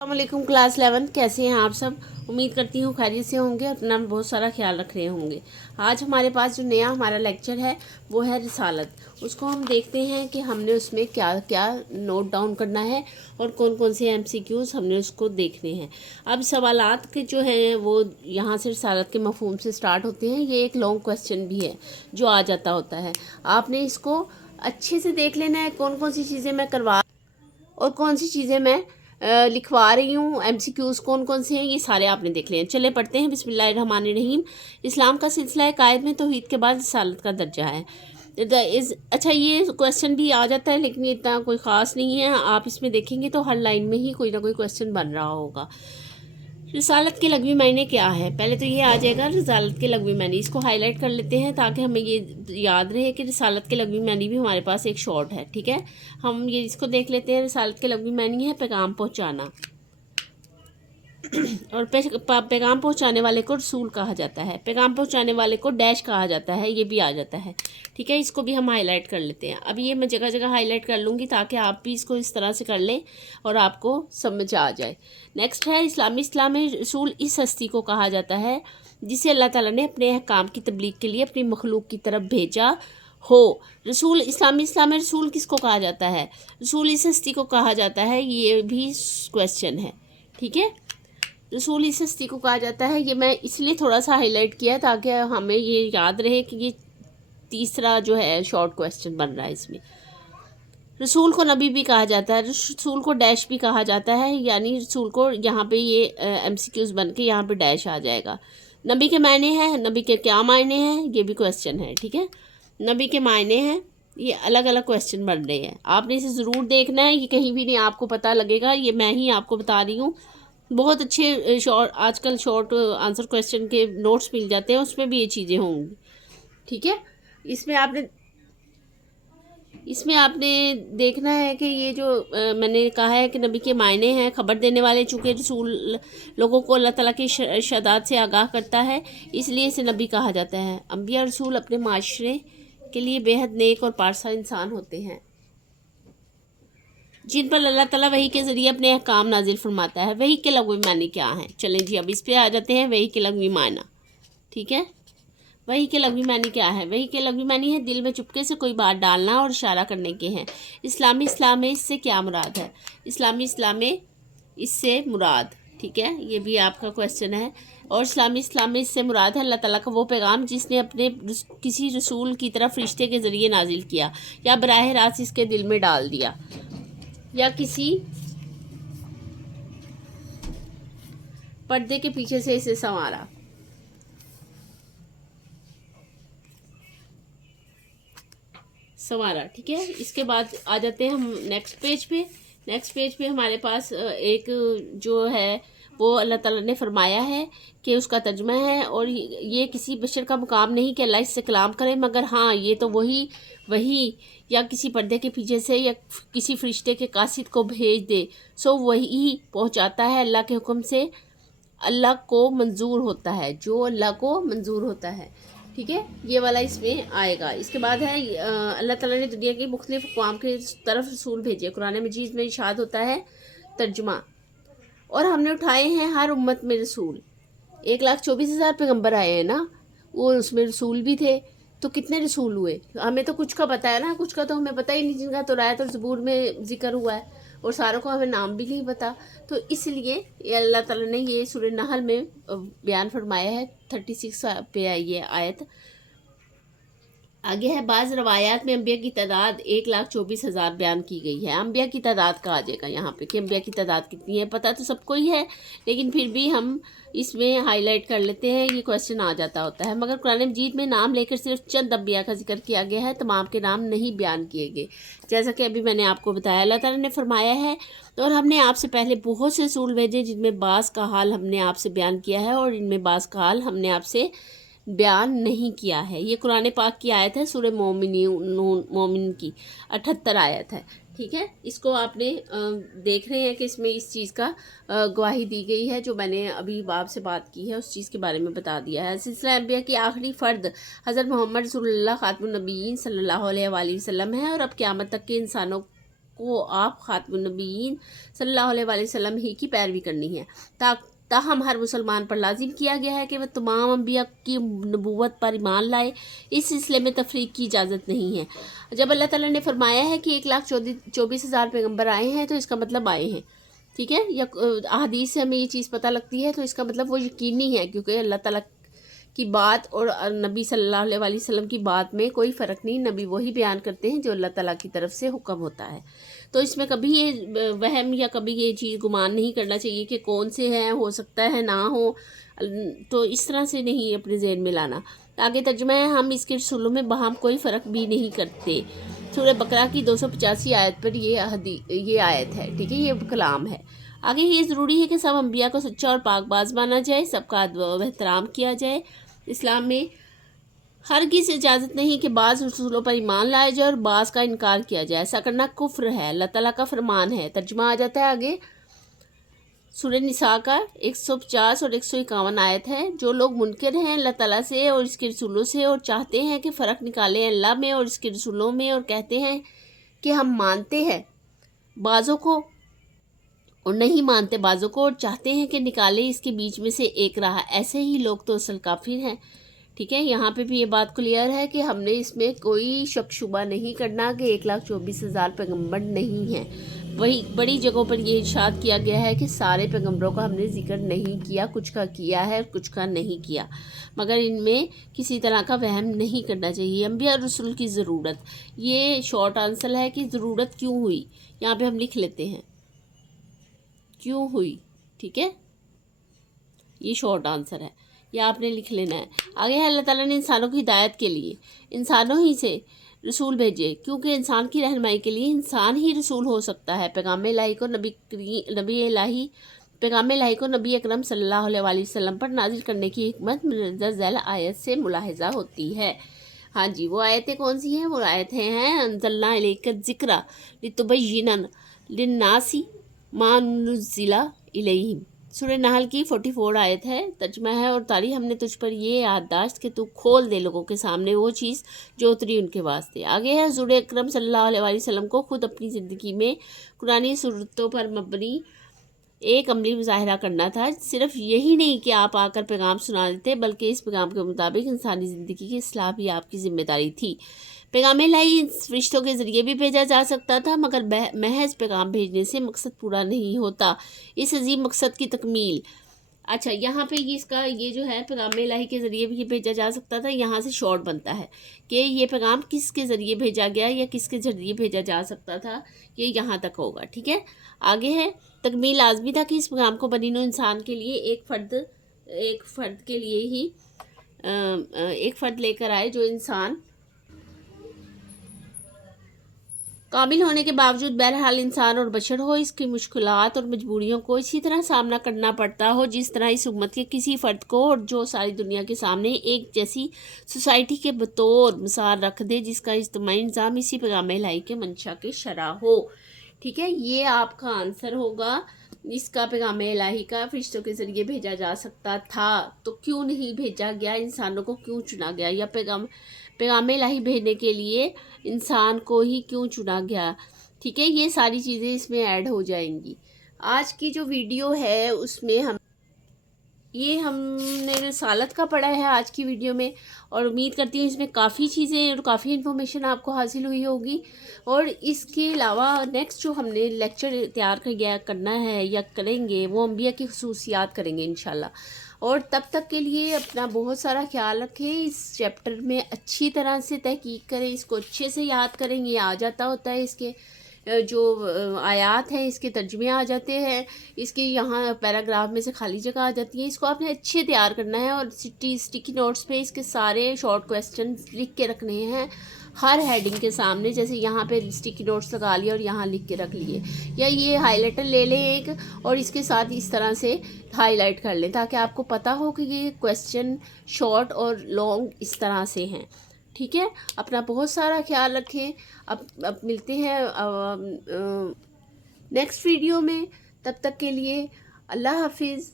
السلام علیکم کلاس 11 کیسے ہیں آپ سب؟ امید کرتی ہوں خیریت سے ہوں گے، اپنا بہت سارا خیال رکھ رہے ہوں گے۔ آج ہمارے پاس جو نیا ہمارا لیکچر ہے وہ ہے رسالت۔ اس کو ہم دیکھتے ہیں کہ ہم نے اس میں کیا کیا نوٹ ڈاؤن کرنا ہے اور کون کون سے MCQs ہم نے اس کو دیکھنے ہیں۔ اب سوالات کے جو ہیں وہ یہاں سے رسالت کے مفہوم سے سٹارٹ ہوتے ہیں۔ یہ ایک لانگ کویسچن بھی ہے جو آ جاتا ہوتا ہے، آپ نے اس کو اچھے سے دیکھ لینا ہے، کون کون سی چیزیں میں کروا اور کون سی چیزیں میں لکھوا رہی ہوں، MCQs کون کون سے ہیں یہ سارے آپ نے دیکھ لیں۔ چلے پڑھتے ہیں۔ بسم اللہ الرحمن الرحیم۔ اسلام کا سلسلہ قائد میں توحید کے بعد رسالت کا درجہ ہے۔ اچھا، یہ کویسچن بھی آ جاتا ہے لیکن یہ اتنا کوئی خاص نہیں ہے، آپ اس میں دیکھیں گے تو ہر لائن میں ہی کوئی نہ کوئی کویسچن بن رہا ہوگا۔ رسالت کے لغوی معنی کیا ہے؟ پہلے تو یہ آ جائے گا رسالت کے لغوی معنی، اس کو ہائی لائٹ کر لیتے ہیں تاکہ ہمیں یہ یاد رہے کہ رسالت کے لغوی معنی بھی ہمارے پاس ایک شارٹ ہے، ٹھیک ہے۔ ہم یہ اس کو دیکھ لیتے ہیں۔ رسالت کے لغوی معنی ہے پیغام پہنچانا، اور پیغام پہنچانے والے کو رسول کہا جاتا ہے، پیغام پہنچانے والے کو ڈیش کہا جاتا ہے، یہ بھی آ جاتا ہے، ٹھیک ہے۔ اس کو بھی ہم ہائی لائٹ کر لیتے ہیں۔ اب یہ میں جگہ جگہ ہائی لائٹ کر لوں گی تاکہ آپ بھی اس کو اس طرح سے کر لیں اور آپ کو سمجھ آ جائے۔ نیکسٹ ہے اسلام میں رسول اس ہستی کو کہا جاتا ہے جسے اللہ تعالیٰ نے اپنے احکام کی تبلیغ کے لیے اپنی مخلوق کی طرف بھیجا ہو۔ رسول اسلام میں رسول کس کو کہا جاتا ہے؟ رسول اس ہستی کو کہا جاتا ہے، یہ بھی کویسچن ہے، ٹھیک ہے۔ رسول اس ہستی کو کہا جاتا ہے، یہ میں اس لیے تھوڑا سا ہائی لائٹ کیا تاکہ ہمیں یہ یاد رہے کہ یہ تیسرا جو ہے شارٹ کویسچن بن رہا ہے اس میں۔ رسول کو نبی بھی کہا جاتا ہے، رسول کو ڈیش بھی کہا جاتا ہے، یعنی رسول کو یہاں پہ یہ MCQs بن کے یہاں پہ ڈیش آ جائے گا۔ نبی کے معنی ہیں، نبی کے کیا معنی ہیں، یہ بھی کویسچن ہے، ٹھیک ہے۔ نبی کے معنی ہیں، یہ الگ الگ کویسچن بن رہے ہیں، آپ نے اسے ضرور دیکھنا ہے، یہ کہیں بھی نہیں آپ کو پتہ لگے گا، یہ میں ہی آپ کو بتا رہی ہوں۔ بہت اچھے آج کل شارٹ آنسر کویسچن کے نوٹس مل جاتے ہیں، اس میں بھی یہ چیزیں ہوں گی، ٹھیک ہے۔ اس میں آپ نے دیکھنا ہے کہ یہ جو میں نے کہا ہے کہ نبی کے معنی ہیں، خبر دینے والے، چونکہ رسول لوگوں کو اللہ تعالیٰ کی ارشادات سے آگاہ کرتا ہے اس لیے اسے نبی کہا جاتا ہے۔ انبیاء رسول اپنے معاشرے کے لیے بے حد نیک اور پارسا انسان ہوتے ہیں جن پر اللہ تعالیٰ وحی کے ذریعے اپنے احکام نازل فرماتا ہے۔ وحی کے لغوی معنی کیا ہیں؟ چلیں جی اب اس پہ آ جاتے ہیں، وحی کے لغوی معنی، ٹھیک ہے۔ وحی کے لغوی معنی کیا ہے؟ وحی کے لغوی معنی ہے دل میں چپکے سے کوئی بات ڈالنا اور اشارہ کرنے کے ہیں۔ اسلام میں اس سے کیا مراد ہے؟ اسلام میں اس سے مراد، ٹھیک ہے، یہ بھی آپ کا کویسچن ہے۔ اور اسلام میں اس سے مراد ہے اللہ تعالیٰ کا وہ پیغام جس نے اپنے کسی رسول کی طرف فرشتے کے ذریعے نازل کیا یا براہ راست اس کے دل میں ڈال دیا یا کسی پردے کے پیچھے سے اسے سنوارا، ٹھیک ہے۔ اس کے بعد آ جاتے ہیں ہم نیکسٹ پیج پہ ہمارے پاس ایک جو ہے وہ اللہ تعالیٰ نے فرمایا ہے کہ اس کا ترجمہ ہے، اور یہ کسی بشر کا مقام نہیں کہ اللہ اس سے کلام کرے، مگر ہاں یہ تو وہی یا کسی پردے کے پیچھے سے یا کسی فرشتے کے قاصد کو بھیج دے، سو وہی پہنچاتا ہے اللہ کے حکم سے، اللہ کو منظور ہوتا ہے، جو اللہ کو منظور ہوتا ہے، ٹھیک ہے۔ یہ والا اس میں آئے گا۔ اس کے بعد ہے اللہ تعالیٰ نے دنیا کی مختلف اقوام کی طرف رسول بھیجے، قرآن مجید میں ارشاد ہوتا ہے ترجمہ، اور ہم نے اٹھائے ہیں ہر امت میں رسول۔ 1,24,000 پیغمبر آئے ہیں نا، وہ اس میں رسول بھی تھے، تو کتنے رسول ہوئے؟ ہمیں تو کچھ کا پتہ ہے نا، کچھ کا تو ہمیں پتہ ہی نہیں، جن کا تو رایت اور زبور میں ذکر ہوا ہے، اور ساروں کو ہمیں نام بھی نہیں پتہ، تو اس لیے اللہ تعالیٰ نے یہ سورہ نحل میں بیان فرمایا ہے۔ 36 پہ آئی یہ آیت۔ آگے ہے بعض روایات میں انبیاء کی تعداد 1,24,000 بیان کی گئی ہے۔ انبیاء کی تعداد کا آ جائے گا یہاں پہ کہ انبیاء کی تعداد کتنی ہے، پتہ تو سب کو ہی ہے لیکن پھر بھی ہم اس میں ہائی لائٹ کر لیتے ہیں، یہ کویسچن آ جاتا ہوتا ہے۔ مگر قرآن مجید میں نام لے کر صرف چند انبیاء کا ذکر کیا گیا ہے، تمام کے نام نہیں بیان کیے گئے، جیسا کہ ابھی میں نے آپ کو بتایا۔ اللہ تعالیٰ نے فرمایا ہے اور ہم نے آپ سے پہلے بہت سے رسول بھیجے جن میں بعض کا حال ہم نے آپ سے بیان کیا ہے اور ان میں بعض کا حال ہم نے آپ سے بیان نہیں کیا ہے۔ یہ قرآن پاک کی آیت ہے، سورہ مومن کی 78 آیت ہے، ٹھیک ہے۔ اس کو آپ نے دیکھ رہے ہیں کہ اس میں اس چیز کا گواہی دی گئی ہے، جو میں نے ابھی آپ سے بات کی ہے اس چیز کے بارے میں بتا دیا ہے۔ سلسلہ انبیاء کی آخری فرد حضرت محمد رسول اللہ خاتم النبیین صلی اللہ علیہ وآلہ وسلم ہے، اور اب قیامت تک کے انسانوں کو آپ خاتم النبیین صلی اللہ علیہ وآلہ وسلم ہی کی پیروی کرنی ہے۔ تاہم ہر مسلمان پر لازم کیا گیا ہے کہ وہ تمام انبیاء کی نبوت پر ایمان لائے۔ اس سلسلے میں تفریق کی اجازت نہیں ہے۔ جب اللہ تعالیٰ نے فرمایا ہے کہ 1,24,000 پیغمبر آئے ہیں تو اس کا مطلب آئے ہیں، ٹھیک ہے، یا احادیث سے ہمیں یہ چیز پتہ لگتی ہے تو اس کا مطلب وہ یقینی ہے، کیونکہ اللہ تعالیٰ کی بات اور نبی صلی اللہ علیہ وآلہ وسلم کی بات میں کوئی فرق نہیں، نبی وہی بیان کرتے ہیں جو اللہ تعالیٰ کی طرف سے حکم ہوتا ہے۔ تو اس میں کبھی یہ وہم یا کبھی یہ چیز گمان نہیں کرنا چاہیے کہ کون سے ہیں، ہو سکتا ہے نہ ہو، تو اس طرح سے نہیں اپنے ذہن میں لانا۔ آگے ترجمہ ہے، ہم اس کے رسولوں میں باہم کوئی فرق بھی نہیں کرتے۔ سورہ بقرہ کی 285 آیت پر یہ آیت ہے، ٹھیک ہے، یہ کلام ہے۔ آگے یہ ضروری ہے کہ سب انبیاء کو سچا اور پاک باز مانا جائے، سب کا ادب و احترام کیا جائے۔ اسلام میں ہرگز اجازت نہیں کہ بعض رسولوں پر ایمان لایا جائے اور بعض کا انکار کیا جائے، ایسا کرنا کفر ہے، اللہ تعالیٰ کا فرمان ہے۔ ترجمہ آ جاتا ہے آگے، سورہ نساء کا 150 اور 151 آیت ہے، جو لوگ منکر ہیں اللہ تعالیٰ سے اور اس کے رسولوں سے اور چاہتے ہیں کہ فرق نکالیں اللہ میں اور اس کے رسولوں میں، اور کہتے ہیں کہ ہم مانتے ہیں بعضوں کو اور نہیں مانتے بعضوں کو، اور چاہتے ہیں کہ نکالیں اس کے بیچ میں سے ایک راہ، ایسے ہی لوگ تو اصل کافر ہیں۔ ٹھیک ہے، یہاں پہ بھی یہ بات کلیئر ہے کہ ہم نے اس میں کوئی شک شبہ نہیں کرنا کہ 1,24,000 پیغمبر نہیں ہیں۔ وہی بڑی جگہوں پر یہ ارشاد کیا گیا ہے کہ سارے پیغمبروں کا ہم نے ذکر نہیں کیا، کچھ کا کیا ہے کچھ کا نہیں کیا، مگر ان میں کسی طرح کا وہم نہیں کرنا چاہیے۔ انبیاء اور رسول کی ضرورت، یہ شارٹ آنسر ہے کہ ضرورت کیوں ہوئی، یہاں پہ ہم لکھ لیتے ہیں کیوں ہوئی، ٹھیک ہے، یہ شارٹ آنسر ہے، یہ آپ نے لکھ لینا ہے۔ آگے ہے، اللہ تعالیٰ نے انسانوں کی ہدایت کے لیے انسانوں ہی سے رسول بھیجے، کیونکہ انسان کی رہنمائی کے لیے انسان ہی رسول ہو سکتا ہے۔ پیغام الہی کو نبی اکرم صلی اللہ علیہ وآلہ وسلم پر نازل کرنے کی حکمت مندرجہ ذیل آیت سے ملاحظہ ہوتی ہے۔ ہاں جی، وہ آیتیں کون سی ہیں؟ وہ آیتیں ہیں انزلنا الیک الذکر لتبین للناس ما نزل الیہم، سورہ نحل کی 44 آیت ہے۔ ترجمہ ہے، اور تالی ہم نے تجھ پر یہ یادداشت کہ تو کھول دے لوگوں کے سامنے وہ چیز جو اتری ان کے واسطے۔ آگے ہے، حضور اکرم صلی اللہ علیہ وآلہ وسلم کو خود اپنی زندگی میں قرآنی صورتوں پر مبنی ایک عملی مظاہرہ کرنا تھا۔ صرف یہی نہیں کہ آپ آ کر پیغام سنا دیتے، بلکہ اس پیغام کے مطابق انسانی زندگی کی اصلاح بھی آپ کی ذمہ داری تھی۔ پیغام الہی فرشتوں کے ذریعے بھی بھیجا جا سکتا تھا، مگر محض پیغام بھیجنے سے مقصد پورا نہیں ہوتا، اس عظیم مقصد کی تکمیل۔ اچھا، یہاں پہ اس کا یہ جو ہے پیغام الہی کے ذریعے بھی بھیجا جا سکتا تھا، یہاں سے شارٹ بنتا ہے کہ یہ پیغام کس کے ذریعے بھیجا گیا یا کس کے ذریعے بھیجا جا سکتا تھا، یہ یہاں تک ہوگا، ٹھیک ہے۔ آگے ہے، تکمیل لازمی تھا کہ اس پیغام کو بنی نوع انسان کے لیے ایک فرد کے لیے ہی ایک فرد لے کر آئے، جو انسان کامل ہونے کے باوجود بہرحال انسان اور بشر ہو، اس کی مشکلات اور مجبوریوں کو اسی طرح سامنا کرنا پڑتا ہو جس طرح اس امت کے کسی فرد کو، اور جو ساری دنیا کے سامنے ایک جیسی سوسائٹی کے بطور مثال رکھ دے جس کا اجتماعی نظام اسی پیغام الہی کے منشا کے شرح ہو۔ ٹھیک ہے، یہ آپ کا آنسر ہوگا۔ اس کا پیغام الہی کا فرشتوں کے ذریعے بھیجا جا سکتا تھا تو کیوں نہیں بھیجا گیا، انسانوں کو کیوں چنا گیا، یا پیغام الہی بھیجنے کے لیے انسان کو ہی کیوں چنا گیا، ٹھیک ہے، یہ ساری چیزیں اس میں ایڈ ہو جائیں گی۔ آج کی جو ویڈیو ہے اس میں ہم نے رسالت کا پڑھا ہے آج کی ویڈیو میں، اور امید کرتی ہوں اس میں کافی چیزیں اور کافی انفارمیشن آپ کو حاصل ہوئی ہوگی۔ اور اس کے علاوہ نیکسٹ جو ہم نے لیکچر تیار کرنا ہے یا کریں گے، وہ انبیاء کی خصوصیات کریں گے انشاءاللہ۔ اور تب تک کے لیے اپنا بہت سارا خیال رکھیں، اس چیپٹر میں اچھی طرح سے تحقیق کریں، اس کو اچھے سے یاد کریں، یہ آ جاتا ہوتا ہے، اس کے جو آیات ہیں اس کے ترجمے آ جاتے ہیں، اس کے یہاں پیراگراف میں سے خالی جگہ آ جاتی ہے، اس کو آپ نے اچھے تیار کرنا ہے، اور اسٹیکی نوٹس پہ اس کے سارے شارٹ کویسچنز لکھ کے رکھنے ہیں ہر ہیڈنگ کے سامنے، جیسے یہاں پہ اسٹیکی نوٹس لگا لیے اور یہاں لکھ کے رکھ لیے، یا یہ ہائی لائٹر لے لیں ایک اور اس کے ساتھ اس طرح سے ہائی لائٹ کر لیں تاکہ آپ کو پتہ ہو کہ یہ کویسچن شارٹ اور لانگ اس طرح سے ہیں۔ ٹھیک ہے، اپنا بہت سارا خیال رکھیں، اب ملتے ہیں نیکسٹ ویڈیو میں، تب تک کے لیے اللہ حافظ۔